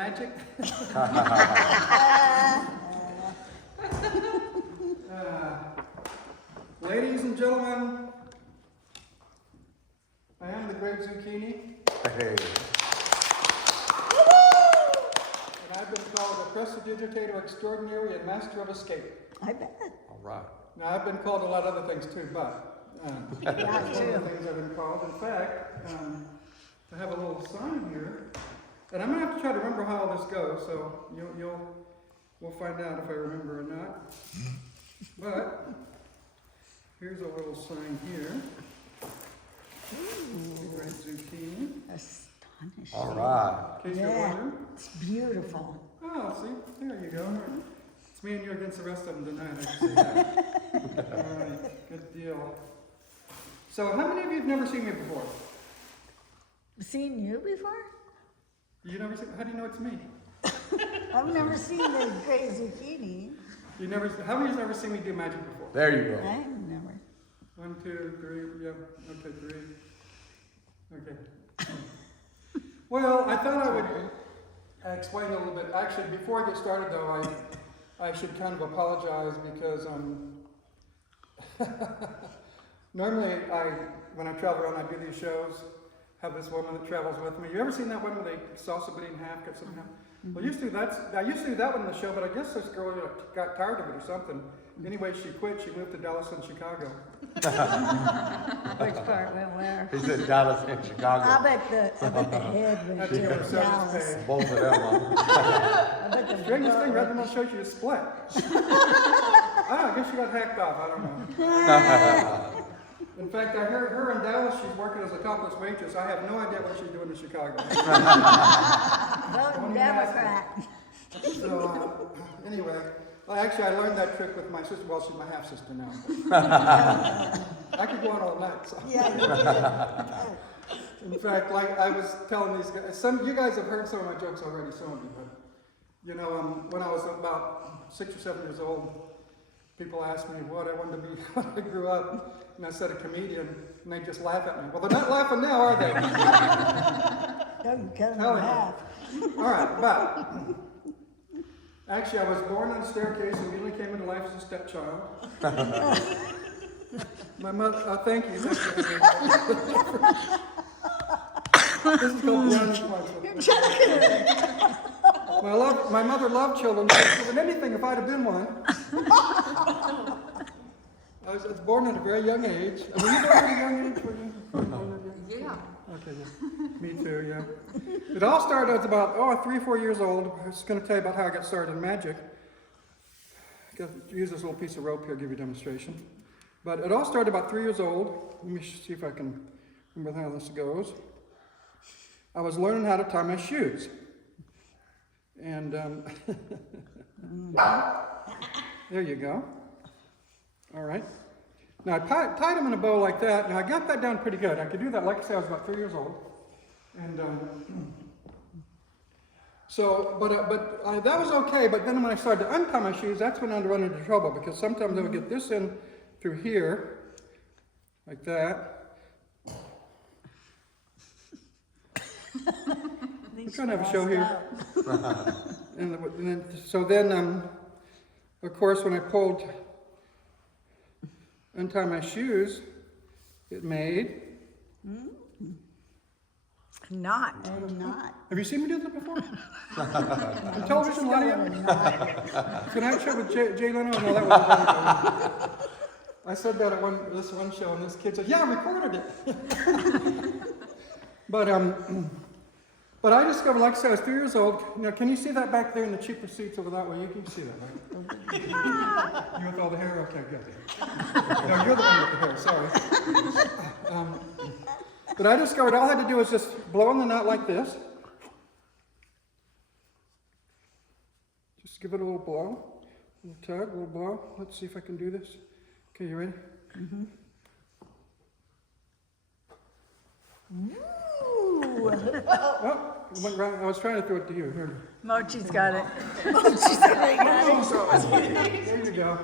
magic. Ladies and gentlemen, I am the Great Zucchini. Hey. And I've been called a prestidigitator extraordinary and master of escape. I bet. All right. Now, I've been called a lot of other things too, but that's one of the things I've been called. In fact, I have a little sign here, and I'm going to have to try to remember how all this goes, so we'll find out if I remember or not. But here's a little sign here. Great Zucchini. Astonishing. All right. In case you're Yeah, wondering. it's beautiful. Oh, see, there you go. It's me and you against the rest of them tonight, I can see that. All right, good deal. So, how many of you have never seen me before? Seen you before? You never seen? How do you know it's me? I've never seen the Great Zucchini. You never? How many of you have never seen me do magic before? There you go. I've never. 1, 2, 3. Yep. Okay, 3. Okay. Well, I thought I would explain a little bit. Actually, before I get started, though, I should kind of apologize because normally when I travel around, I do these shows. Have this woman that travels with me. You ever seen that one where they saw somebody in half, cut something in half? Well, I used to do that one in the show, but I guess this girl got tired of it or something. Anyway, she quit. She moved to Dallas and Chicago. Which part went where? He said Dallas and I Chicago. bet the head went That's to the other side of Dallas. the page. Both of them. Huh? I bet the Strangest thing, right when I showed you a split. I guess she got hacked off. I don't know. In fact, I heard her in Dallas. She's working as a topless waitress. I have no idea what she's doing in Chicago. voting Democrat. So anyway, I learned that trick with my sister. Well, she's my half sister now. I could go on all night. So. Yeah, you did. In fact, like I was telling these guys, you guys have heard some of my jokes already, some of you, but you know, when I was about 6 or 7 years old, people asked me what I wanted to be when I grew up, and I said a comedian, and they just laugh at me. Well, they're not laughing now, are they? Don't cut them Hell in yeah. half. All right, but actually, I was born on a staircase and immediately came into life as a stepchild. My mother, thank you. This is called Beyond Intellectual. My mother loved children. She would have anything if I'd have been one. I was born at a very young age. Were you born at a young age? Were you? Yeah. Okay, yeah. Me too, yeah. It all started, I was about 3 or 4 years old. I was going to tell you about how I got started in magic. Use this little piece of rope here, give you a demonstration. But it all started about 3 years old. Let me see if I can remember how this goes. I was learning how to tie my shoes. And there you go. All right. Now I tied them in a bow like that. Now I got that down pretty good. I could do that, like I said, I was about 3 years old. And that was okay. But then when I started to untie my shoes, that's when I'd run into trouble because sometimes I would get this in through here, like that. We're trying to have a show here. So then, of course, when I untie my shoes, it made Not. Have you seen me do that before? On television, a lot of you? Tonight show with Jay Leno? No, that was I said that at this one show, and this kid said, "Yeah, I recorded it." But I discovered, like I said, I was 3 years old. Now, can you see that back there in the cheaper seats over that way? You can see that, right? You with all the hair? Okay, good. No, you're the one with the hair. Sorry. But I discovered all I had to do was just blow in the knot like this. Just give it a little blow, a little tug, a little blow. Let's see if I can do this. Okay, you ready? Mm-hmm. Oh, it went right. I was trying to throw it to you. Here. Mochi's got it. Mochi's got it. There you go.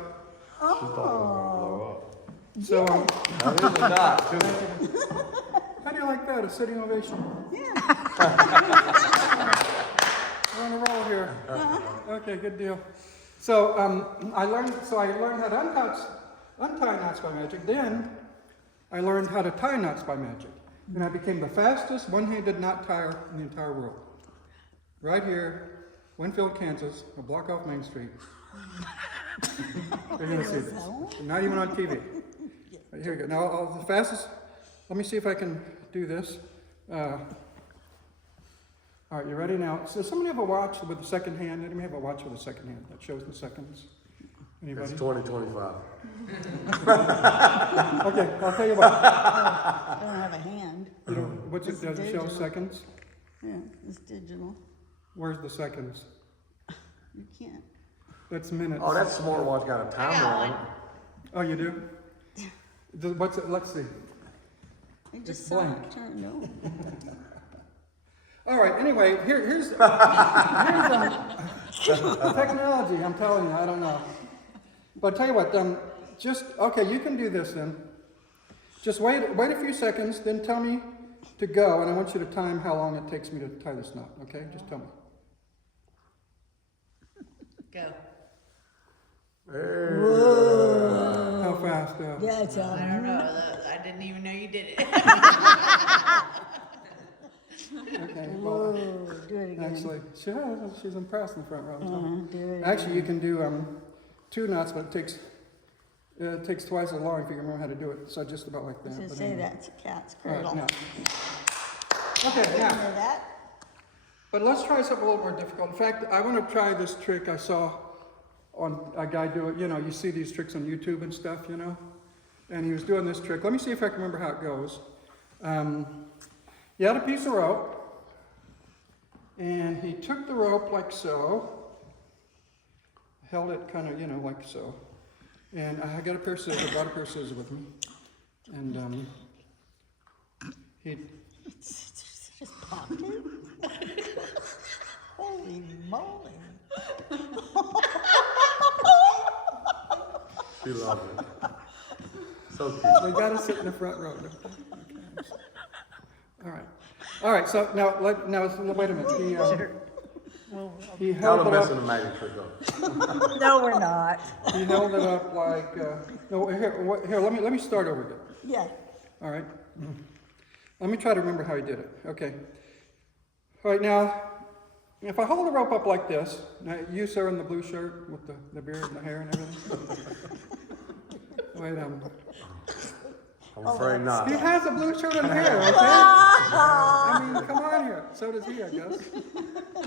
Oh. So, That is a knot, too. how do you like that? A sitting ovation. Yeah. Run Okay, good deal. So I learned how to untie knots by magic. Then I learned how to tie knots by magic, and I became the fastest one-handed knot tier in the entire world. Right here, Winfield, Kansas, a block off Main Street. You're gonna see this. Not even on TV. Here we go. Now the fastest. Let me see if I can do this. All right, you ready now? So does somebody have a watch with the second hand? Anybody have a watch with a second hand that shows the seconds? Anybody? It's 2025. Okay, I'll tell you what. I don't have a hand. You know, what's it? Does it show digital. seconds? Yeah, it's digital. Where's the seconds? You can't. That's minutes. Oh, that smartwatch got a timer on it. Oh, you do? What's it? Let's see. I It's just saw blank. it turn. No. All right. Anyway, here's technology. I'm telling you, I don't know. But I'll tell you what. Okay. You can do this then. Just wait a few seconds, then tell me to go, and I want you to time how long it takes me to tie this knot. Okay? Just tell me. Go. How fast? Yeah, it's I don't know. I didn't even know you did it. Okay. Whoa, Well, do it again. actually, she's impressed in the front row. Do it Actually, you can do 2 knots, but it takes twice as long if you can remember how to do it. So just about like that. again. but Just say anyway. that's a cat's All right, cradle. now. Okay, You now. know that? But let's try something a little more difficult. In fact, I want to try this trick I saw on a guy do it. You know, you see these tricks on YouTube and stuff, you know? And he was doing this trick. Let me see if I can remember how it goes. He had a piece of rope, and he took the rope like so, held it kind of, you know, like so. And I got a pair of scissors, I brought a pair of scissors with me. And he Just popped it. Holy moly. She loves it. So cute. They got to sit in the front row. Okay. All right. So now wait a minute. He Tell held them it messing up. the magic trick up. No, we're not. He held it up like. No, here. Let me start over again. Yeah. All right. Let me try to remember how he did it. Okay. All right. Now, if I hold the rope up like this, now you sir in the blue shirt with the beard and the hair and everything. Wait. I'm afraid not. He has a blue shirt and hair. Okay. I mean, come on here. So does he, I guess.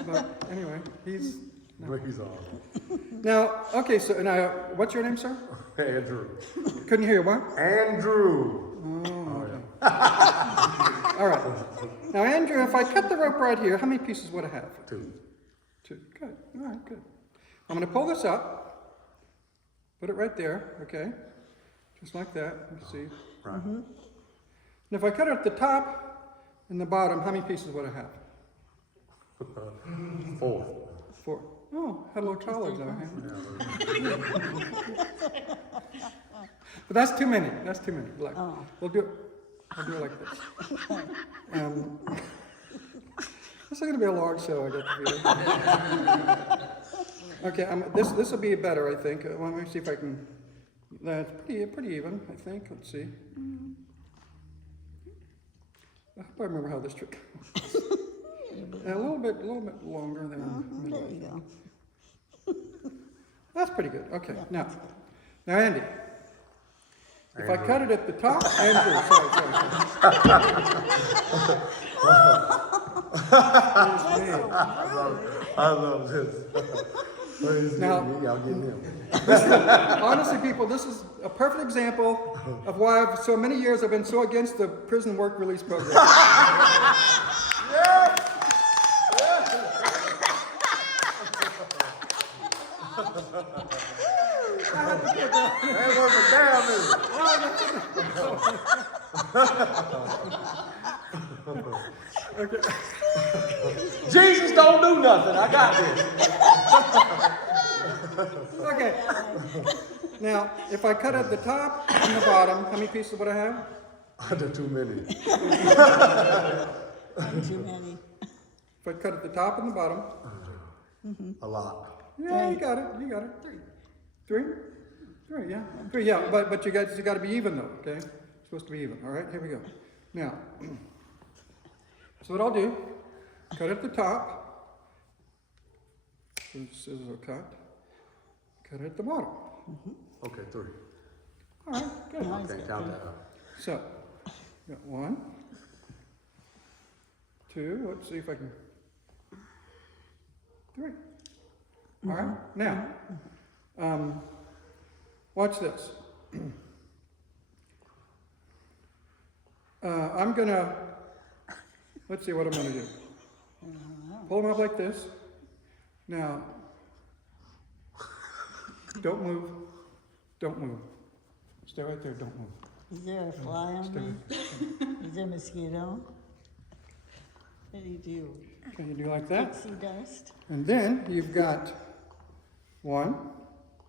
But anyway, he's He's on. now. Okay, so now, what's your name, sir? Andrew. Couldn't hear you. What? Andrew. All right. Now, Andrew, if I cut the rope right here, how many pieces would I have? 2. 2. Good. All right. Good. I'm going to pull this up. Put it right there. Okay. Just like that. Let's see. Right. And if I cut it at the top and the bottom, how many pieces would I have? 4. 4. Oh, had a little taller than I am. But that's too many. That's too many. Like, We'll do it like this. This is going to be a long show, I get the feeling. Okay, this will be better, I think. Let me see if I can. That's pretty even, I think. Let's see. I hope I remember how this trick goes. A little bit longer than. There you go. That's pretty good. Okay, now, Andy. If I cut it at the top, Andrew, sorry. I love this. Now- Y'all getting him. Honestly, people, this is a perfect example of why so many years I've been so against the prison work release program. Ain't worth a damn, is it? Jesus don't do nothing. I got this. Okay. Now, if I cut at the top and the bottom, how many pieces would I have? Under too many. Too many. If I cut at the top and the bottom, A lot. Yeah, you got it. Three? Three, yeah. Three, yeah. But you got to be even though, okay? It's supposed to be even. All right, here we go. Now, so what I'll do, cut at the top. Scissors will cut. Cut at the bottom. Okay, 3. All right, good. Okay, count that up. So, got 1, 2. Let's see if I can. 3. All right. Now, watch this. I'm gonna. Let's see what I'm gonna do. Pull them up like this. Now, don't move. Don't move. Stay right there. Don't move. Is there a fly on me? Is there a mosquito? What do you do? Can you do like that? Pixie dust? And then you've got 1,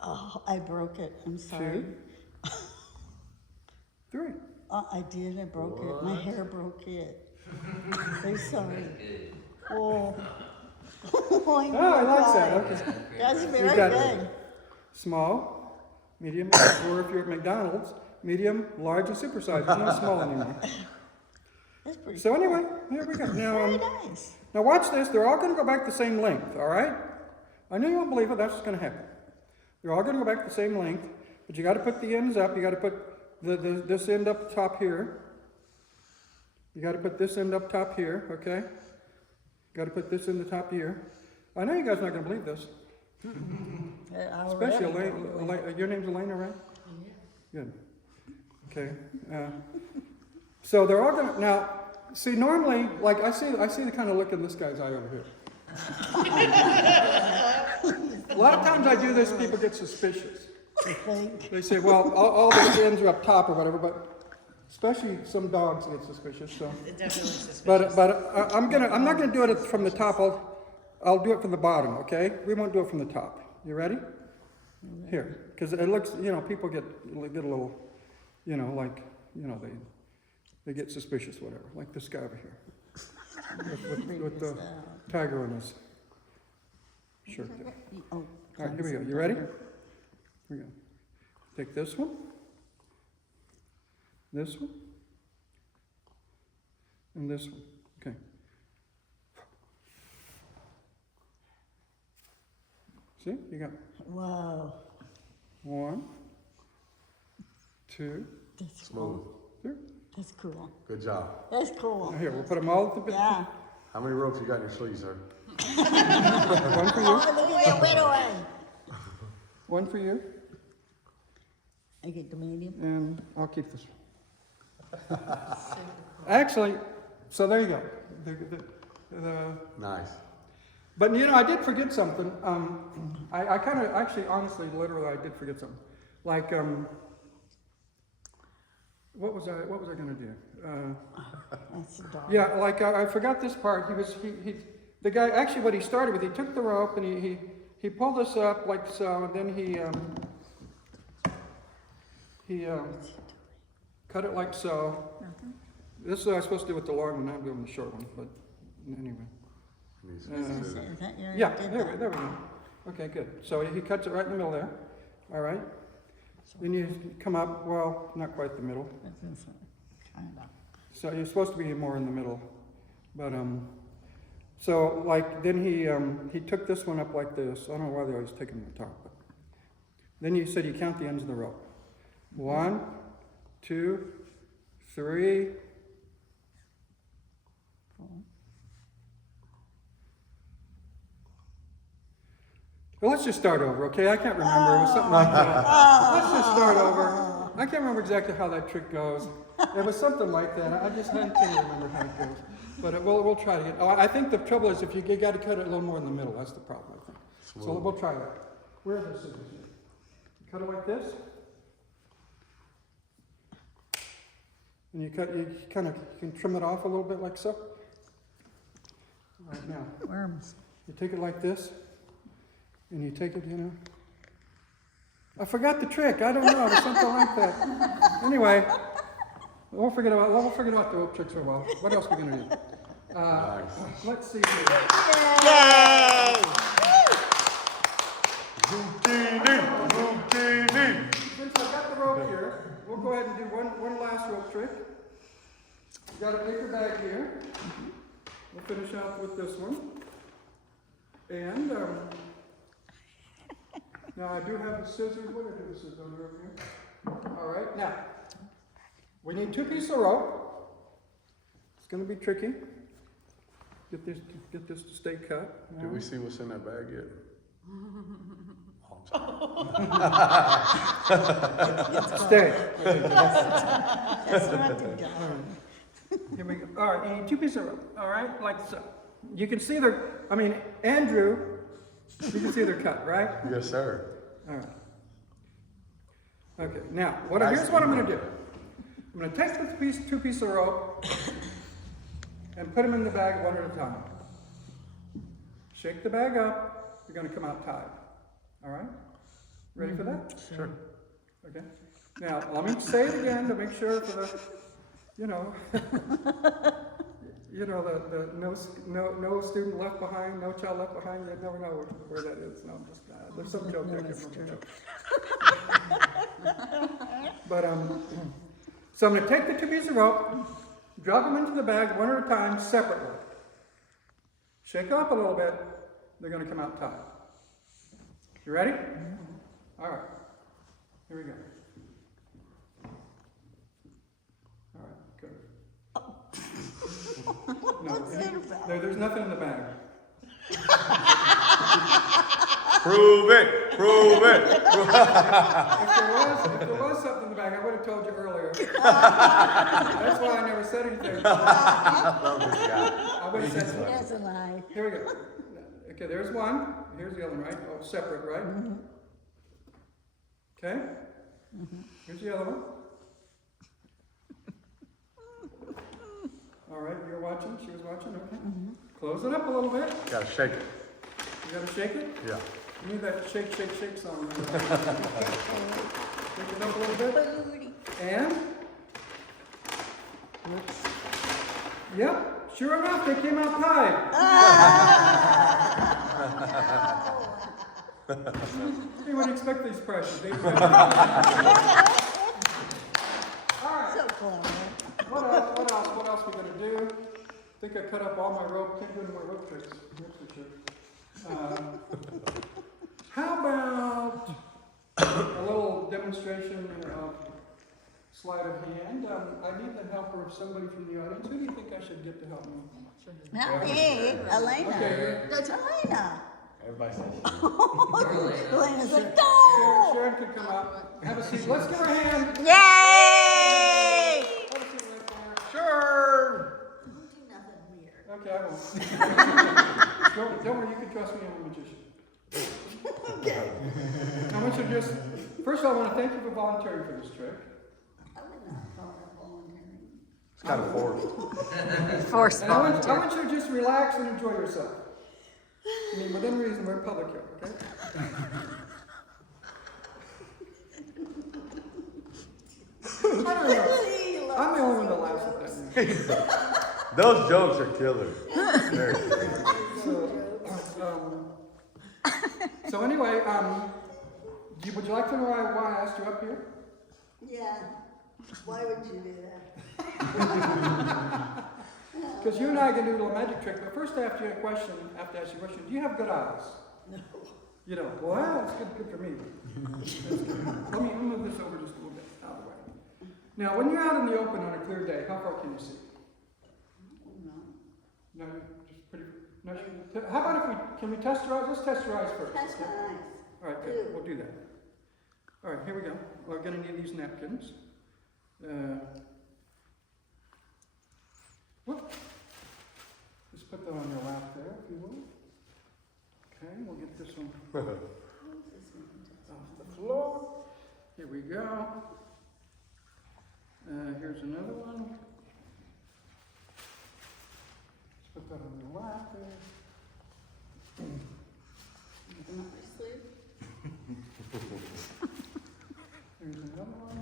Oh, I broke it. I'm sorry. 2, 3. Oh, I did. I broke it. My hair broke it. I'm sorry. Oh. Oh, Oh, I like that. Okay. That's very You've got good. small, medium, or if you're at McDonald's, medium, large, and supersize. It's not small anymore. That's pretty So anyway, here we go. Very Now, nice. now watch this. They're all going to go back the same length, all right? I know you won't believe it. That's what's going to happen. They're all going to go back the same length, but you got to put the ends up. You got to put this end up top here. You got to put this end up top here, okay? You got to put this in the top here. I know you guys are not going to believe this. Especially Elaine. Your name's Elena, right? Yeah. Good. Okay. So they're all going to, now, see, normally, like, I see the kind of look in this guy's eye over here. A lot of times I do this, people get suspicious. I think. They say, well, all the ends are up top or whatever, but especially some dogs get suspicious, so. It definitely looks suspicious. But I'm not gonna do it from the top, I'll do it from the bottom, okay? We won't do it from the top. You ready? Here, because it looks, people get a little, like, they get suspicious, whatever, like this guy over here. With the tiger on his shirt there. Oh, All right, here we go. You ready? Here we go. Take this one, and this one. Okay. See, you got wow. 1, 2, That's Smooth. cool. 3. That's cool. Good job. That's cool. Now here, we'll put them all at the bit. Yeah. How many ropes you got in your sleeves, sir? 1 for you. Oh, wait away. 1 for you, I get the medium. and I'll keep this one. Actually, so there you go. The Nice. But I did forget something. I kind of, actually, honestly, literally, I did forget something. Like, what was I gonna do? That's the dog. Yeah, like I forgot this part. The guy, actually, what he started with, he took the rope and he pulled us up like so, and then he cut it like so. This is what I was supposed to do with the long one. Now I'm doing the short one, but anyway. Is that your Yeah, did there that? we go. Okay, good. So he cuts it right in the middle there. All right. Then you come up, well, not quite the middle. That's kind of. So you're supposed to be more in the middle. But, so like, then he took this one up like this. I don't know why they always take them to the top. But then you said you count the ends of the rope. 1, 2, 3. Well, let's just start over, okay? I can't remember. It was something like that. Let's just start over. I can't remember exactly how that trick goes. It was something like that. I just can't remember how it goes. But we'll try to get. Oh, I think the trouble is if you got to cut it a little more in the middle. That's the problem, I think. So we'll try that. Where are the scissors? Cut it like this. And you can trim it off a little bit like so. Right now. Worms. You take it like this. And you take it, I forgot the trick. I don't know. It was something like that. Anyway, we'll forget about the rope tricks for a while. What else are we going to do? Nice. Let's see here. Yay! And now I do have the scissors. What are the scissors over here? All right, now we need 2 pieces of rope. It's going to be tricky. Get this to stay cut. Did we see what's in that bag yet? Stay. That's not the guy. Here we go. All right, you need 2 pieces of rope. All right, like so. You can see they're. I mean, Andrew. You can see they're cut, right? Yes, sir. All right. Okay. Now, here's what I'm going to do. I'm going to take this 2 pieces of rope and put them in the bag one at a time. Shake the bag up. They're going to come out tied. All right? Ready for that? Sure. Okay. Now, let me say it again to make sure for the, the no student left behind, no child left behind. You never know where that is. No, I'm just there's some joke there. I can't remember the joke. But so I'm going to take the 2 pieces of rope, drop them into the bag one at a time separately. Shake up a little bit. They're going to come out tight. You ready? All right. Here we go. All right. Good. What's that about? There's nothing in the bag. Prove it. Prove it. If there was something in the bag, I would have told you earlier. That's why I never said anything. I would have said something. That's a lie. Here we go. Okay, there's one. Here's the other one, right? Oh, separate, right? Okay. Here's the other one. All right, you're watching. She was watching. Okay. Close it up a little bit. Gotta shake it. You gotta shake it. Yeah. You need that shake, shake, shake song. Shake it up a little bit. And? Yep, sure enough, they came out tied. Hey, what do you expect these prices? All right. So clever. What else we gonna do? I think I cut up all my rope. Can't do any more rope tricks. That's for sure. How about a little demonstration of sleight of hand? I need the help of somebody from the audience. Who do you think I should get to help me? Not me, Elena. Okay. That's Elena. Everybody says Elena's like, go! Sharon could come up. Have a seat. Let's give her a hand. Yay! Have a seat right there. sure. Don't do nothing weird. Okay, I won't. Don't worry, you can trust me, I'm a magician. I want you to just, first of all, I want to thank you for volunteering for this trick. I would not call her volunteering. It's kind of forced. Forced And I want you to just relax and enjoy yourself. I mean, within reason, we're public here, okay? I don't know. I'm the only one that laughs at that. Those jokes are killer. They're killer. So anyway, would you like to know why I asked you up here? Yeah. Why would you do that? Because you and I can do a little magic trick, but first I have to ask you a question. Do you have good eyes? No. You don't? Well, that's good for me. That's good. Let me move this over just a little bit out of the way. Now, when you're out in the open on a clear day, how far can you see? No, just pretty. No, how about can we test your eyes? Let's test your eyes first. That's okay? nice. All right, good. We'll do that. All right, here we go. We're going to need these napkins. Whoop. Just put that on your lap there, if you will. Okay, we'll get this one off the floor. Here we go. Here's another one. Let's put that on your lap there. Here's another one.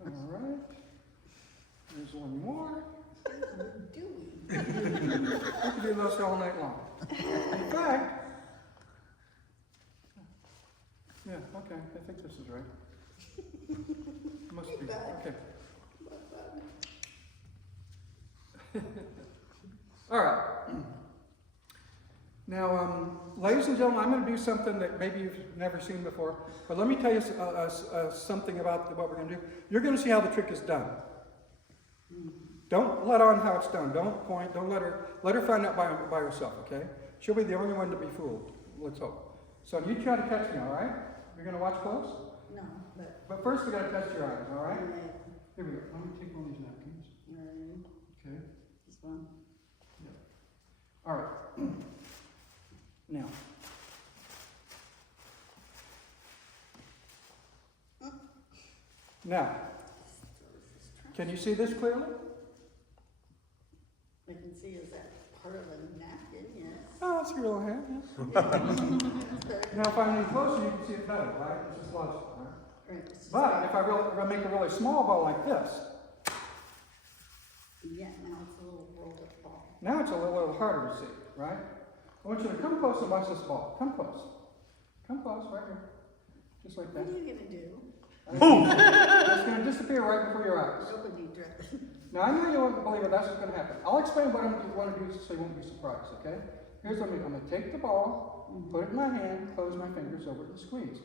All right. There's one more. We can do this all night long. In fact, yeah, okay, I think this is right. Must be, okay. All right. Now, ladies and gentlemen, I'm going to do something that maybe you've never seen before, but let me tell you something about what we're going to do. You're going to see how the trick is done. Don't let on how it's done. Don't point. Don't let her find out by herself. Okay? She'll be the only one to be fooled. Let's hope. So you try to catch me. All right? You're going to watch close. No, But first, we got to test your eyes. All right? okay. Here we go. Let me take one of these napkins. Ready? Okay. This one. All right. Now. Now, can you see this clearly? I can see is that part of a napkin, yes. Oh, that's your little hand, yes. Now, if I move closer, you can see it better, right? It's just logical, right? Right, it's just But if I make a really small ball like this, yeah, now it's a little rolled up ball. now it's a little harder to see, right? I want you to come close and watch this ball. Come close. Come close, right here. Just like that. What are you gonna do? It's going to disappear right before your eyes. Nobody dressed. Now, I know you won't believe it. That's what's going to happen. I'll explain what I'm going to do so you won't be surprised, okay? Here's what I'm going to take the ball, put it in my hand, close my fingers over it, and squeeze.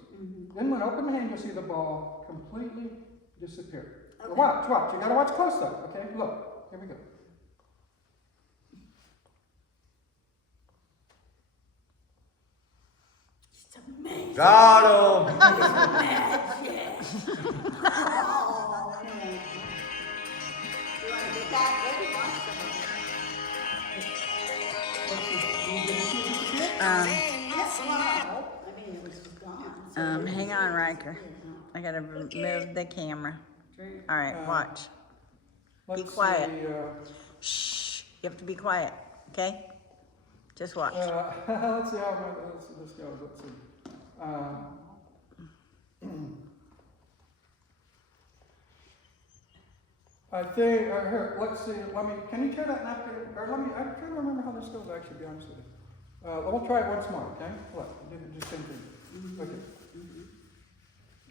Then when I open my hand, you'll see the ball completely disappear. Okay. Now watch, watch. You got to watch close though, okay? Look. Here we go. It's amazing. Got him. Magic. Oh, man. You want to get that? Ready? Want Yes, wow. I mean, it was gone. So Hang on, Riker. I gotta move the camera. All right, watch. Let's Be quiet. see, Shh. You have to be quiet, okay? Just watch. let's see how this goes. Let's see. I think, here, let's see, can you turn that napkin, or I'm trying to remember how this goes, actually, to be honest with you. We'll try it once more, okay? Look, do the same thing. Okay.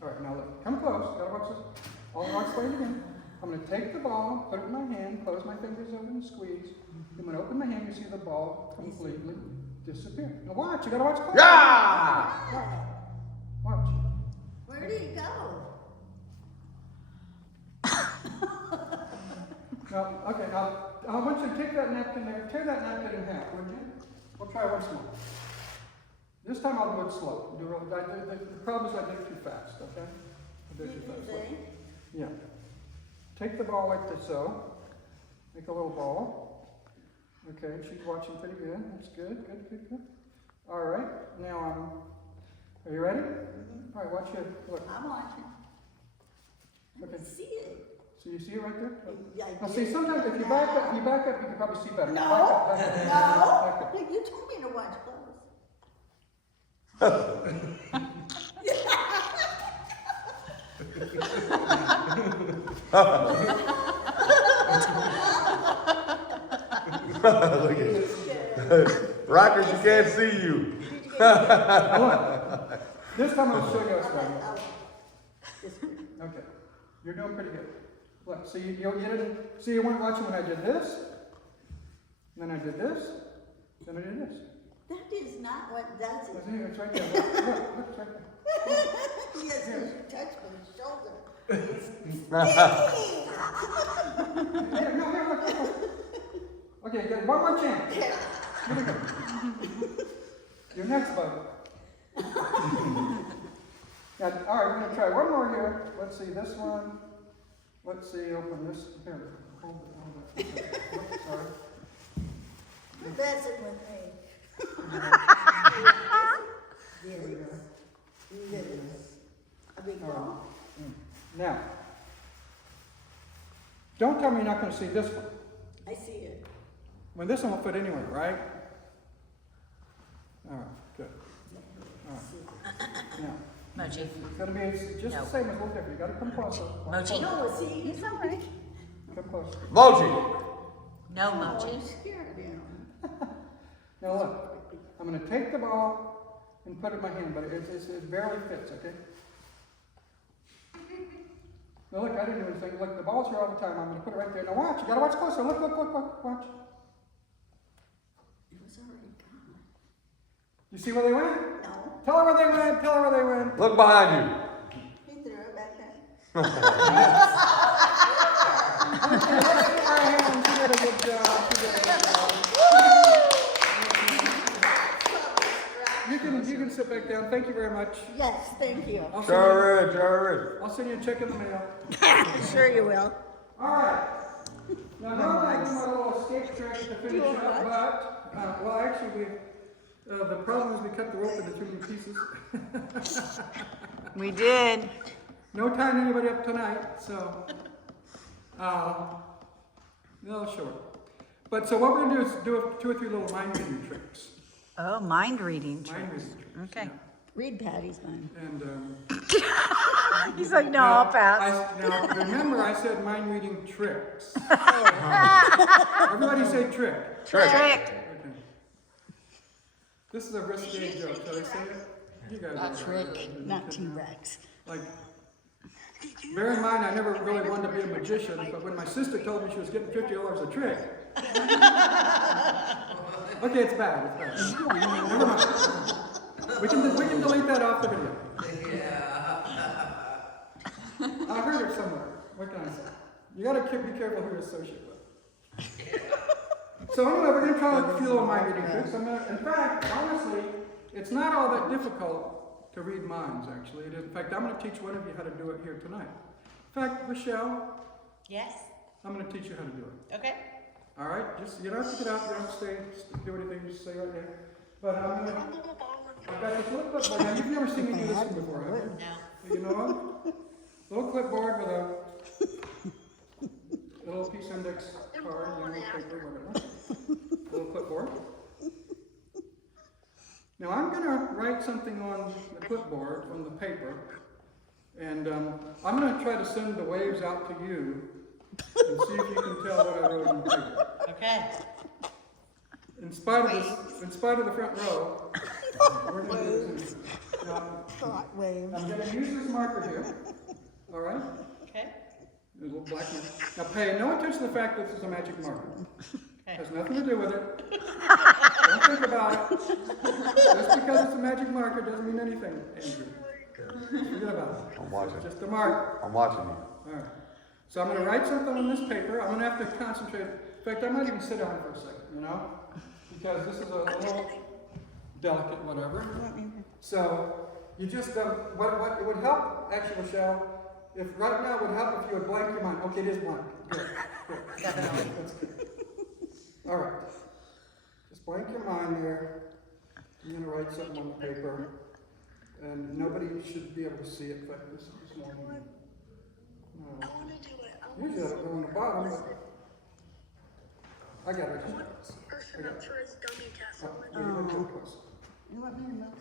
All right, now look, come close, gotta watch this. I'll explain it again. I'm gonna take the ball, put it in my hand, close my fingers over and squeeze. Then when I open my hand, you see the ball completely disappear. Now watch, you gotta watch close. Yeah. Watch. where did he go? Now, okay, now, I want you to take that napkin there, tear that napkin in half, would you? We'll try once more. This time I'll do it slow. The problem is I did it too fast, okay? I did it too fast. Look. Yeah. Take the ball like this, so. Make a little ball. Okay, she's watching pretty good. That's good, good, good, good. All right, now, are you ready? All right, watch it. Look. I'm watching. I Okay. can see it. So you see it right there? Yeah, I Now did. see, sometimes if you back up, you can probably see better. No, Back up, back up, back up. no. You told me to watch close. Look at it. Rockers, you can't see you. This time I'll show you what's going on. Oh, this way. Okay, you're doing pretty good. Look, so you didn't, see you weren't watching when I did this, then I did this, then I did this. That is not what does it. Listen here, it's right there. Look, it's right there. Yes, you touched my shoulder. Here, no, here, look. Okay, good. One more chance. Here we go. Your next bug. Now, all right, we're going to try one more here. Let's see this one. Let's see, open this. Here, hold it. Oops, sorry. You're messing with me. There we go. Yes. A big ball. Now, don't tell me you're not going to see this one. I see it. Well, this one will fit anywhere, right? All right, good. All right. Now, Mochi. it's going to be just No. the same, a little different. You got to come closer. Mochi. No, see, he's all right. Come closer. Mochi. No, Oh, Mochi. I'm scared, you know. Now look, I'm going to take the ball and put it in my hand, but it barely fits, okay? Now look, I didn't do anything. Look, the ball's here all the time. I'm gonna put it right there. Now watch, you gotta watch closer. Look, watch. It was already gone. You see where they went? No, Tell her where they went. Look behind you. he threw it back there. Okay, let's give her a hand. She did a good job. You can sit back down. Thank you very much. Yes, thank you. I'll Sure. I'll send you a check in the mail. Sure you will. All right. Now, normally I do my little escape trick to finish up, but, well, actually, the problem is we cut the rope into too many pieces. We did. No tying anybody up tonight, so, no, short. But, so what we're gonna do is do 2 or 3 little mind reading tricks. Oh, mind reading. Mind reading tricks. Okay. Read Patty's mind. And, He's like, no, I'll pass. now, remember I said mind reading tricks. Everybody say trick. Trick. Okay. This is a risque joke. Shall I say it? You guys are Trick, not T-Rex. like, bear in mind, I never really wanted to be a magician, but when my sister told me she was getting $50 a trick. Okay, it's bad. Never mind. We can delete that off the video. I heard it somewhere. What can I say? You gotta be careful who you associate with. So anyway, we're gonna try a few little mind reading tricks. In fact, honestly, it's not all that difficult to read minds, actually. In fact, I'm gonna teach one of you how to do it here tonight. In fact, Michelle, Yes. I'm gonna teach you how to do it. Okay. All right? Just, you don't have to get out, you don't have to stay, do anything, just stay right there. But I've got this little clipboard. Now, you've never seen me do this one before, have you? No. You know what? Little clipboard with a little piece index card, paper, whatever. Little clipboard. Now I'm going to write something on the clipboard, on the paper, and I'm going to try to send the waves out to you and see if you can tell what I wrote on the paper. Okay. In spite of the front row, we're going to do this. Thought waves. I'm going to use this marker here. All right? Okay. A little black marker. Now pay no attention to the fact that this is a magic marker. Okay. Has nothing to do with it. Don't think about it. Just because it's a magic marker doesn't mean anything, Andrew. Forget about it. I'm watching. It's just a marker. I'm watching you. All right. So I'm going to write something on this paper. I'm going to have to concentrate. In fact, I might even sit down for a second, because this is a little delicate, whatever. So you just, what it would help, actually, Michelle, if right now it would help if you would blank your mind. Okay, it is blank. Good. That's good. All right. Just blank your mind there. I'm going to write something on the paper. And nobody should be able to see it. In fact, this is more than usually I don't go on the bottom, but I got it. You want me to mix it?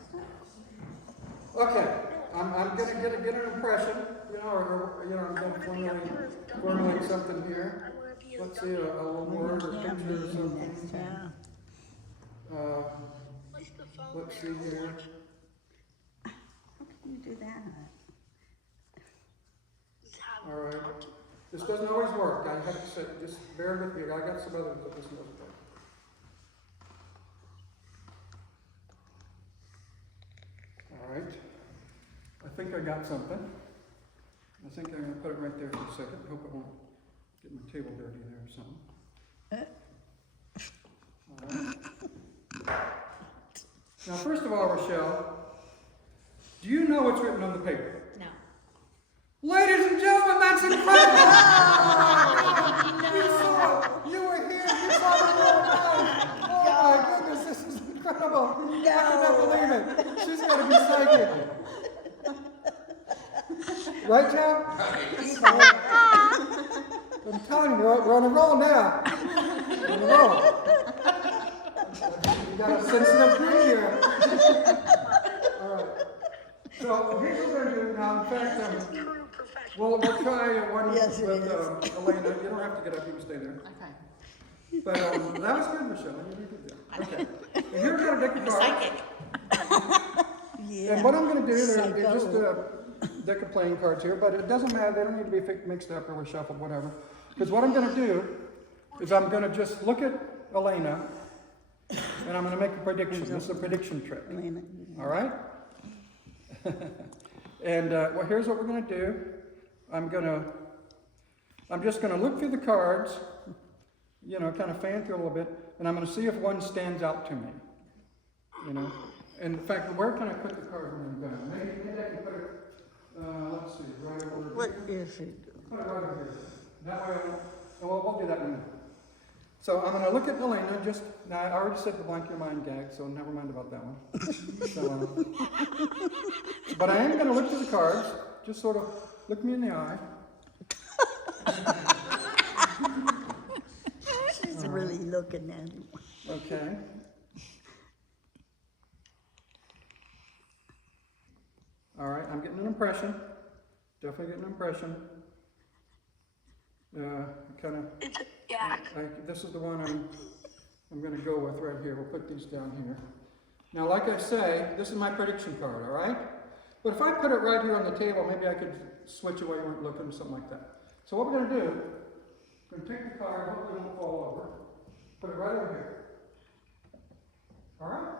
Okay, I'm gonna get an impression, or I'm gonna formulate something here. Let's see, a little word or picture or something. Yeah. Let's see here. How can you do that? All right. This doesn't always work. I have to say, just bear with me. I got some others that this doesn't work. All right. I think I got something. I think I'm going to put it right there for a second. Hope it won't get my table dirty there or something. All right. Now, first of all, Rochelle, do you know what's written on the paper? No. Ladies and gentlemen, that's incredible! You were here, you saw the whole time. Oh my goodness, this is incredible. I cannot believe it. She's got to be psychic. Right, Joe? I'm telling you, we're on a roll now. We're on a roll. You got a sensitive group here. All right. So here's what we're going to do now. In fact, we'll try one Yes, with Elena. You don't have to get up. You can stay there. Okay. But that was good, Michelle. You did good. Okay. And here we're going to take I'm the a card. psychic. Yeah. And what I'm going to do is just deck of playing cards here, but it doesn't matter. They don't need to be mixed up or reshuffled, whatever. Because what I'm going to do is I'm going to just look at Elena, and I'm going to make a prediction. This is a prediction trick. All right? And well, here's what we're going to do. I'm just going to look through the cards, you know, kind of fan through a little bit, and I'm going to see if one stands out to me. You know, and in fact, where can I put the card when I'm done? Maybe I can put it. Let's see, right over. What is it? Put it right over here. That way, we'll do that in a minute. So I'm going to look at Elena. Just now, I already said the blank your mind gag, so never mind about that one. So, but I am going to look through the cards. Just sort of look me in the eye. She's really looking at him. Okay. All right, I'm getting an impression. Definitely getting an impression. Kind of. It's a jack. This is the one I'm going to go with right here. We'll put these down here. Now, like I say, this is my prediction card. All right. But if I put it right here on the table, maybe I could switch away when looking, something like that. So what we're going to do, we're going to take the card. Hopefully, it won't fall over. Put it right over here. All right.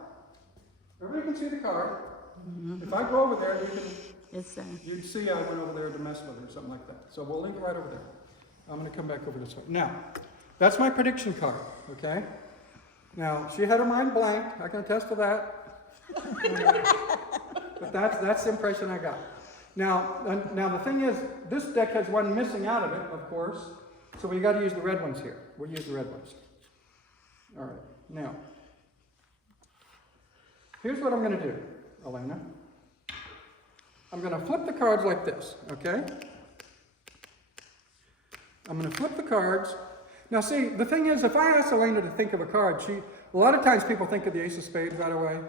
Everybody can see the card. Mm-hmm. If I go over there, you'd see I went over there to mess with it or something like that. So we'll leave it right over there. I'm going to come back over this way. Now, that's my prediction card, okay? Now, she had her mind blank. I can attest to that. But that's the impression I got. Now the thing is, this deck has one missing out of it, of course. So we got to use the red ones here. We'll use the red ones. All right. Now, here's what I'm going to do, Elena. I'm going to flip the cards like this, okay? I'm going to flip the cards. Now see, the thing is, if I ask Elena to think of a card, a lot of times people think of the Ace of Spades right away,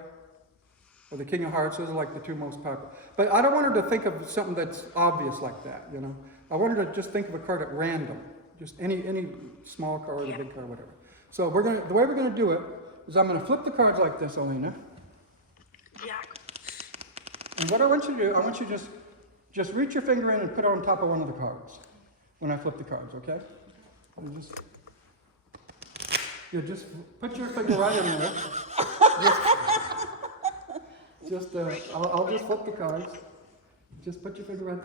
or the King of Hearts. Those are like the two most popular. But I don't want her to think of something that's obvious like that, you know. I want her to just think of a card at random, just any small card, a big card, whatever. So the way we're going to do it is I'm going to flip the cards like this, Elena. Jack. And what I want you to do, I want you to just reach your finger in and put it on top of one of the cards when I flip the cards, okay? You just put your finger right in there. I'll just flip the cards. Just put your finger right.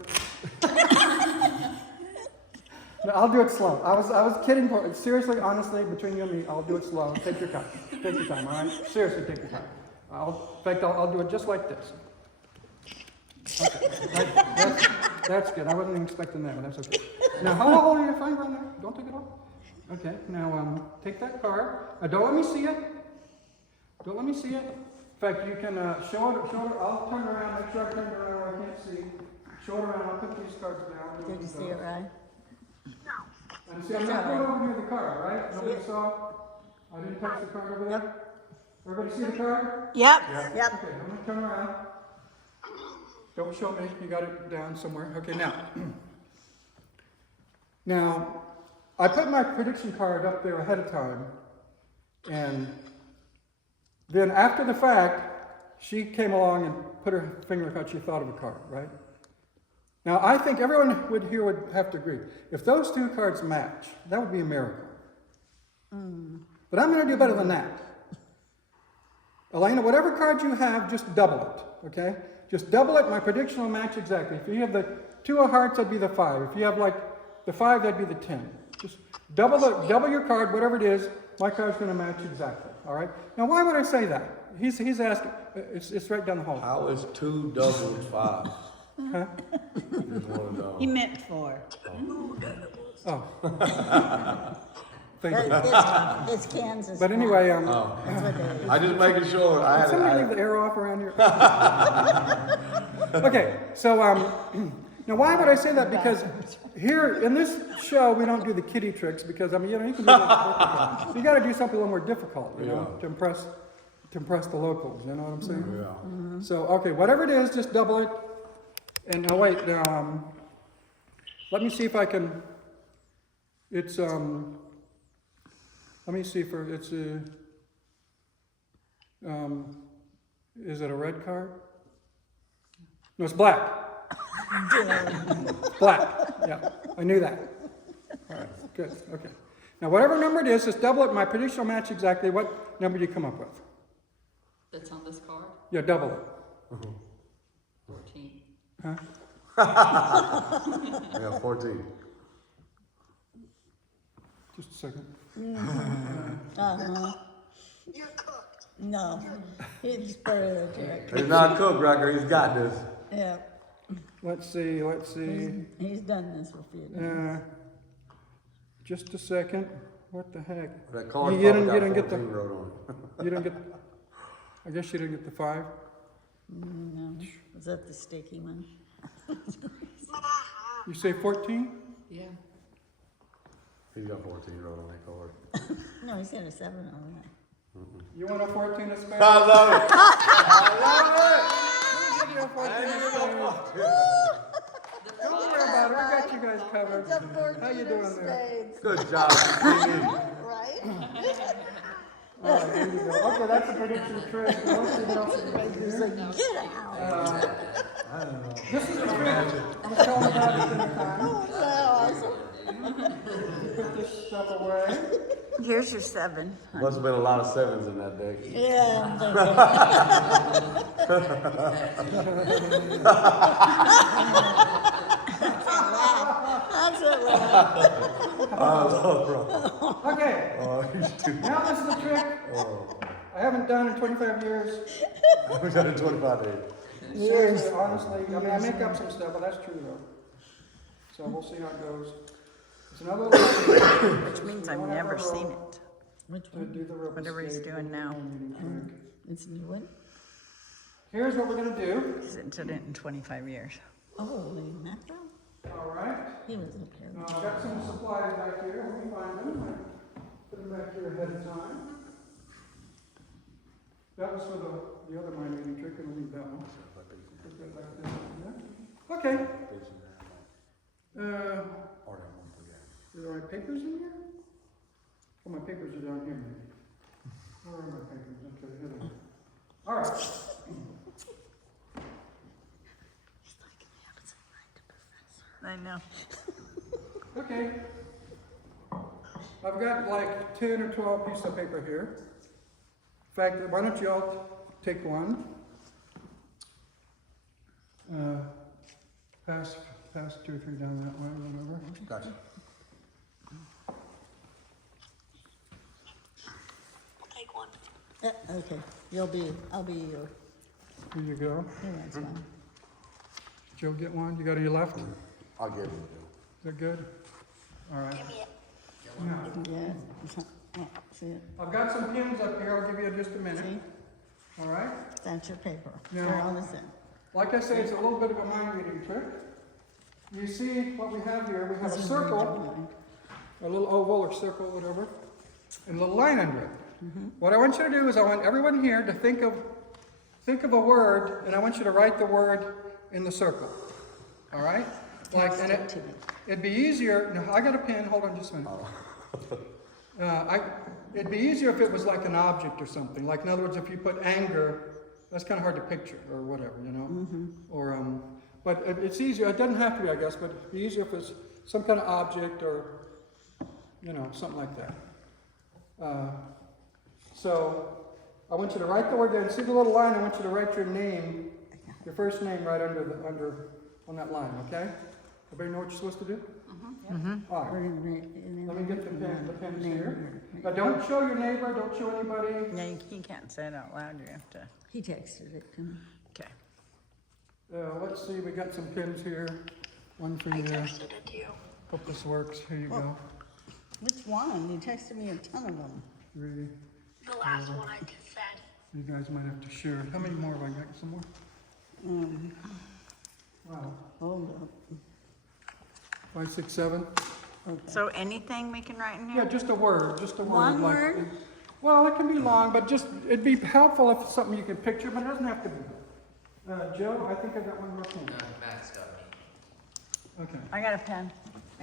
No, I'll do it slow. I was kidding. Seriously, honestly, between you and me, I'll do it slow. Take your time. Take your time, all right? Seriously, take your time. In fact, I'll do it just like this. Okay. That's good. I wasn't even expecting that, but that's okay. Now, how hold your finger on there? Don't take it off. Okay. Now, take that card. Don't let me see it. Don't let me see it. In fact, you can show it. I'll turn around. Make sure I turn around where I can't see. Show it around. I'll put these cards down. Did you see it right? And see, I'm not going over near the card, right? Nobody saw? I didn't touch the card over there. Everybody see the card? Yep. Yep. Okay, I'm going to turn around. Don't show me. You got it down somewhere. Okay, now. Now, I put my prediction card up there ahead of time. And then after the fact, she came along and put her finger out. She thought of a card, right? Now, I think everyone here would have to agree. If those two cards match, that would be a miracle. But I'm going to do better than that. Elena, whatever card you have, just double it, okay? Just double it. My prediction will match exactly. If you have the 2 of hearts, that'd be the 5. If you have like the 5, that'd be the 10. Just double your card, whatever it is. My card's going to match exactly. All right. Now, why would I say that? He's asking. It's right down the hall. How is 2 doubles 5? Huh? Just want to know. He meant 4. Oh. Thank you. It's Kansas. But anyway, That's what it is. I just making sure. Did somebody leave the air off around here? Okay, so now why would I say that? Because here in this show we don't do the kiddie tricks because you can do that. So you got to do something a little more difficult, you know, to impress the locals. You know what I'm saying? Yeah. So okay, whatever it is, just double it. And now wait, let me see if I can. It's Let me see if it's a. Is it a red card? No, it's black. Black, yeah, I knew that. All right, good, okay. Now, whatever number it is, just double it. My prediction will match exactly what number you come up with. That's on this card? Yeah, double it. 14. Huh? Yeah, 14. Just a second. Uh-huh. No, he's better than He's not cooked, Rocker. He's got this. Yeah, Let's see, he's done this before. Just a second. What the heck? That card You probably didn't got get 14 wrote on it. You don't get, I guess you didn't get the 5. No, was that the sticky one? You say 14? Yeah. He's got 14 wrote on that card. No, he's got a 7 over there. You want a 14 to spare? I love it. I'll give you a 14 to spare. Don't worry about it. We got you guys covered. How you doing there? Good job, Zucchini. Right? All right, here you go. Okay, that's a prediction trick. Most of else is right here. Get out. This is a trick. I'm telling about it in the time. Oh, that's awesome. Put this stuff away. Here's your 7. Must have been a lot of 7s in that day. Yeah. That's it, laugh. Okay, Oh, he's too. now this is a trick I haven't done in 25 years. We got a 25 days. Seriously, honestly, I mean, I make up some stuff, but that's true though. So we'll see how it goes. It's another little Which means I've never seen it. Which to one? do the rope Whatever he's escape doing now. trick. It's a new one? Here's what we're gonna do. He's done it in 25 years. Holy mackerel. All right. He was up here. Now, I've got some supplies back here. Let me find them. I put them back here ahead of time. That was for the other mind reading trick. I'll leave that one. Put that back there. Yeah. Okay. Are there my papers in here? Oh, my papers are down here. Maybe. Where are my papers? Okay, here they are. All right. I know. Okay. I've got like 10 or 12 pieces of paper here. In fact, why don't you all take one? Pass 2 or 3 down that way, whatever. Gotcha. I'll take one. Okay, I'll be your, Here you go. here, that's fine. Joe, get one. You got any left? Is I'll give him that good? All right. Give me it. Now, Yeah. Oh, see it? I've got some pins up here. I'll give you just a minute. See? All right. That's your paper. Yeah. They're all the same. Like I say, it's a little bit of a mind reading trick. You see what we have here? We have a circle, a little oval or circle, whatever, and a little line under it. What I want you to do is I want everyone here to think of a word, and I want you to write the word in the circle. All right? Like, and it'd be easier. No, I got a pen. Hold on just a minute. It'd be easier if it was like an object or something. Like in other words, if you put anger, that's kind of hard to picture or whatever, you know. Or but it's easier. It doesn't have to be, I guess, but it'd be easier if it's some kind of object or, you know, something like that. So I want you to write the word there, and see the little line. I want you to write your name, your first name, right under on that line. Okay? Everybody know what you're supposed to do? All right. Let me get the pens here. Now don't show your neighbor. Don't show anybody. Yeah, you can't say it out loud. You have to. He texted it to me. Okay. Let's see. We got some pins here. One for I you. texted it to you. Hope this works. Here you go. Which one? You texted me a ton of them. 3. The last one I just said. You guys might have to share it. How many more have I got? Some more? Wow. Hold up. 5, 6, 7. Okay. So anything we can write in Yeah, here? just a word. Just a word. One like, word? Well, it can be long, but just it'd be helpful if it's something you can picture, but it doesn't have to be. Joe, I think I got one more pen. Matt's got me. Okay. I got a pen.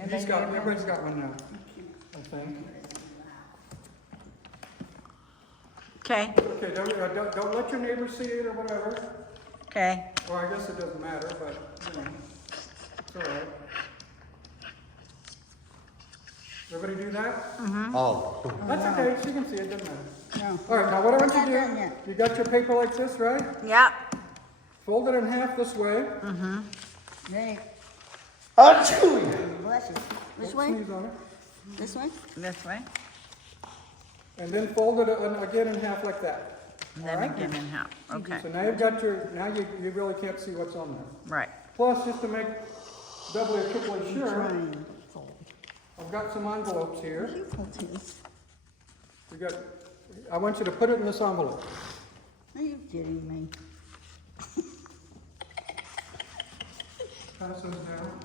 He's got. Everybody's got one now. I think. Okay. Okay. Don't let your neighbors see it or whatever. Okay, Or I guess it doesn't matter, but, you know, it's all right. Everybody do that? Oh. That's okay, she can see it, doesn't matter. No. All right, now what I want you Not to done do, yet. you got your paper like this, right? yep. Fold it in half this way. Hey, Achoo! bless you. This Don't way? sneeze on it. This way? This way, And then fold it again in half like that. and then again in half, okay, So now you've got your, now you really can't see what's on there. right. Plus, just to make doubly or triply sure, Trying. Fold. I've got some envelopes here. You fold this. We got, I want you to put it in this envelope. Are you kidding me? Pass those down.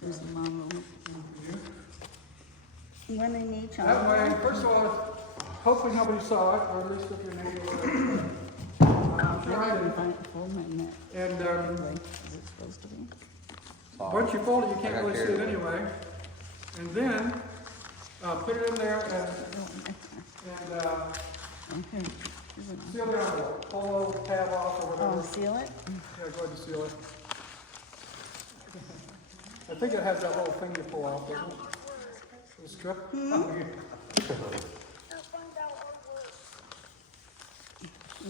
Here's the mom. One in each That envelope. way, first of all, hopefully nobody saw it, or at least if your neighbor was. I'm sure I didn't. Fold my neck. And Anyway, is it supposed to be? once you fold it, you I can't got really see carried it away. anyway. And then, put it in there and Okay. Is it on? seal the envelope. Pull the little tab off or Oh, whatever. seal it? Yeah, go ahead and seal it. I think it has that little thing you pull off, doesn't it? The strip? Oh, you- I'll find out our word.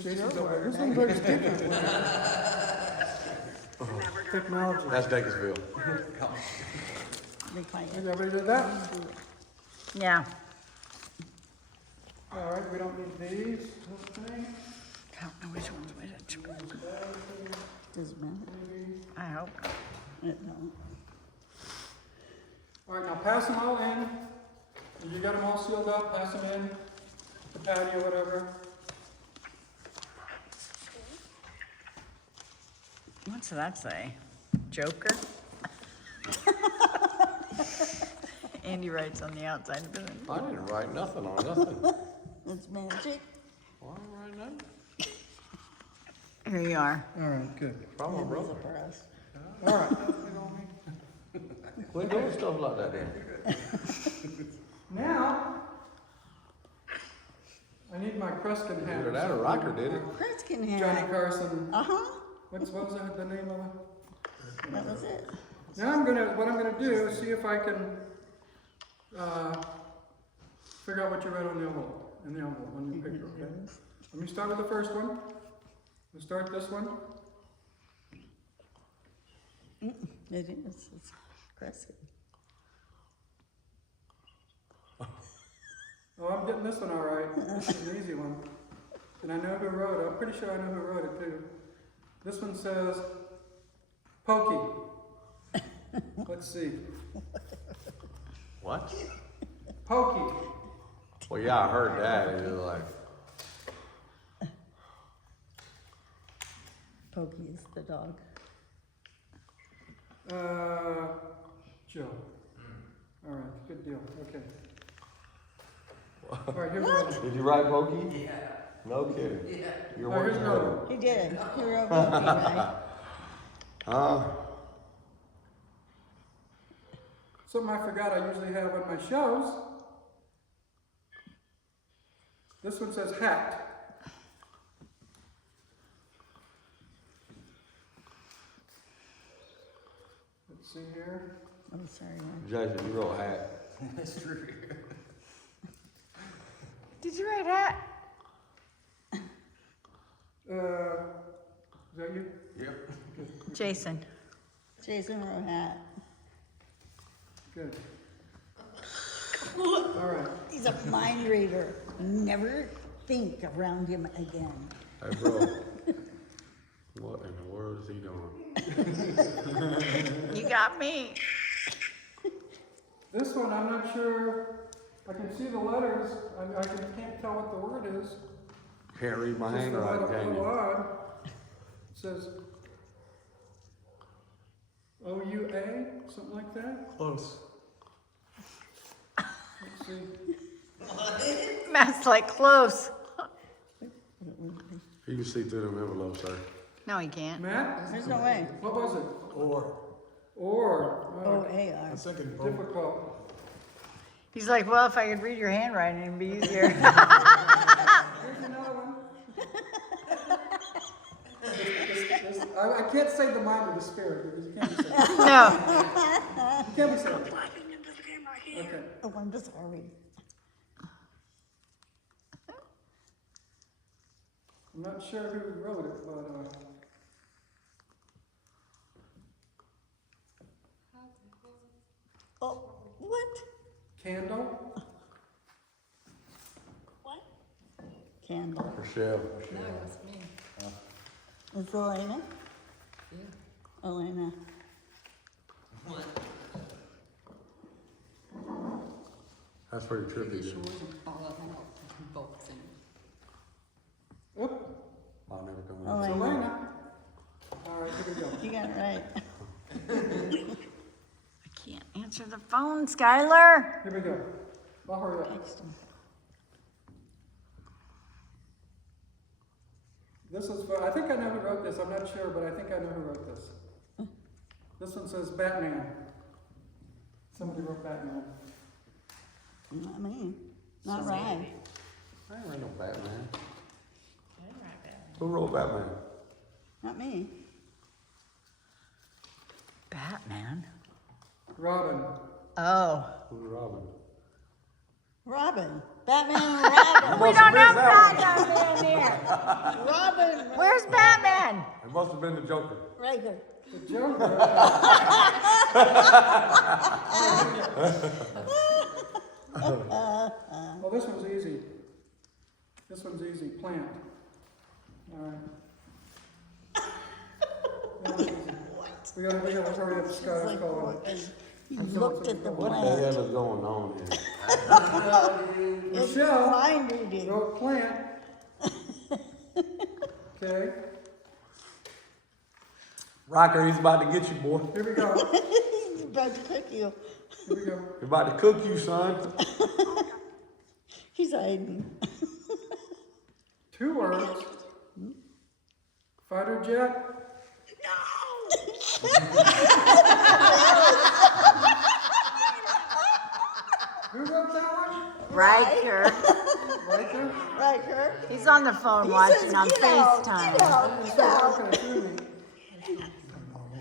Jason's over there. This one looks different. Technology. That's Dacusville. Be quiet. Everybody did that? Yeah. All right, we don't need these. Okay. Don't know which one's which. Does it matter? I hope. It don't. All right, now pass them all in. You got them all sealed up, pass them in, the patio, whatever. What's that say? Joker? Andy writes on the outside of it. I didn't write nothing on nothing. It's magic. Why am I writing nothing? Here you are. All right, good. From my brother. For us. All right. Quit doing stuff like that then. Now, I need my Kreskin hat. Either that or Riker did it. Kreskin Johnny hat. Carson. Uh-huh. What was that, the name of it? That was it. Now what I'm gonna do is see if I can, figure out what you wrote on the envelope, on your paper, okay? Let me start with the first one. We'll start this one. It is. It's Kreskin. Oh, I'm getting this one all right. This is an easy one. And I know who wrote it. I'm pretty sure I know who wrote it too. This one says, Pokey. Let's see. What? Pokey. Well, yeah, I heard that. It was like, Pokey is the dog. Joe. All right, good deal. Okay. All right, here's one. did you write Pokey? Yeah. No kidding. Yeah. You're All right, here's working another hard. one. He did. He wrote Pokey, right? Something I forgot I usually have on my shows. This one says hat. Let's see here. I'm sorry. Jason, you wrote hat. That's true. Did you write hat? Is that you? Yep. Jason. Jason wrote hat. Good. All right. He's a mind reader. Never think around him again. Hey, bro. What in the world is he doing? You got me. This one, I'm not sure. I can see the letters. Can't tell what the word is. Can't read my Just a handwriting, little, can little you? odd. It says O-U-A, something like that. Close. Let's see. Matt's like close. You can see through them envelopes, sir. No, he can't. Matt, There's no way. what was it? Or. O-A-R. Difficult. He's like, well, if I could read your handwriting, it'd be easier. Here's another one. I can't say the mind or the spirit because you can't be saved. No. You can't be saved. Laughing into the camera here. Okay. Oh, I'm sorry. I'm not sure who wrote it, but Oh, what? candle. What? Candle. Rochelle. No, that's me. Is Elena? Yeah. Elena. What? That's pretty trippy. Pretty Dude. sure all of them are both sing. Oop. I'll never come Oh, in. It's Elena. All right, here we go. You got it right. I can't answer the phone, Skylar. Here we go. I'll hurry up. Text him. This is, I think I know who wrote this. I'm not sure, but I think I know who wrote this. This one says Batman. Somebody wrote Batman. Not me. Not right. I ain't read no Batman. I didn't write that. Who wrote Batman? Not me. Batman. Robin. Oh. Who's Robin? Robin. Batman and Robin. We don't have Batman in here. Robin. Where's Batman? It must have been the Joker. Right there. The Joker. Well, this one's easy. This one's easy. Plant. All right. That one's easy. We gotta hurry up, Scott. Like, Call you looked at the What the plant. hell is going on here? it. It's Michelle mind reading. wrote plant. Okay. Rocker, he's about to get you, boy. Here we go. He's about to cook you. Here we go. He's about to cook you, son. He's hiding. 2 words. Fighter jet. Who wrote that one? Riker. Right there? Right, her? He's on the phone He watching says, on "Get out, FaceTime. get out, get out." Okay, through me.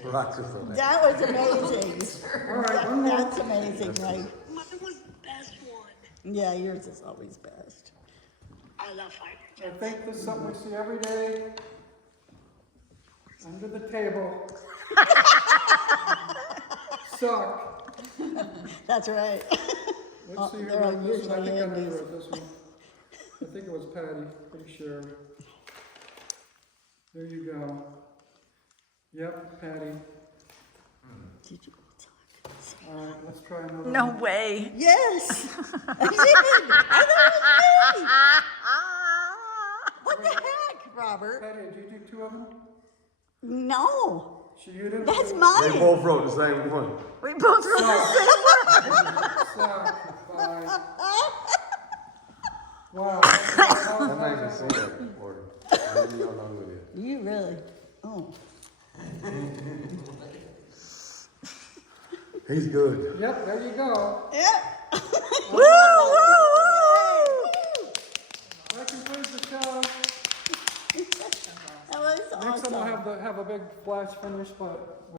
Rocker's on that. That was amazing. All right, one more. That's amazing, right? Mine was best one. Yeah, yours is always best. I love fighter I jets. think this is something we see every day. Under the table. Suck. That's right. Let's see who they're wrote this one. I usually think I know who Andy's. wrote this one. I think it was Patty, pretty sure. There you go. Yep, Patty. Did you All right, let's try another No one. way. Yes! I did! I thought it was me! What the heck, Robert? Patty, did you do 2 of them? No! You didn't? That's They mine! both wrote the same one. We both wrote the same one. Sacrifice. Wow. That makes me see that before. Maybe you don't know who it is. You really? Oh. He's good. Yep, there you go. Yeah! Woo, woo, woo. That concludes the show. That was Next time awesome. I'll have a big flash finish, but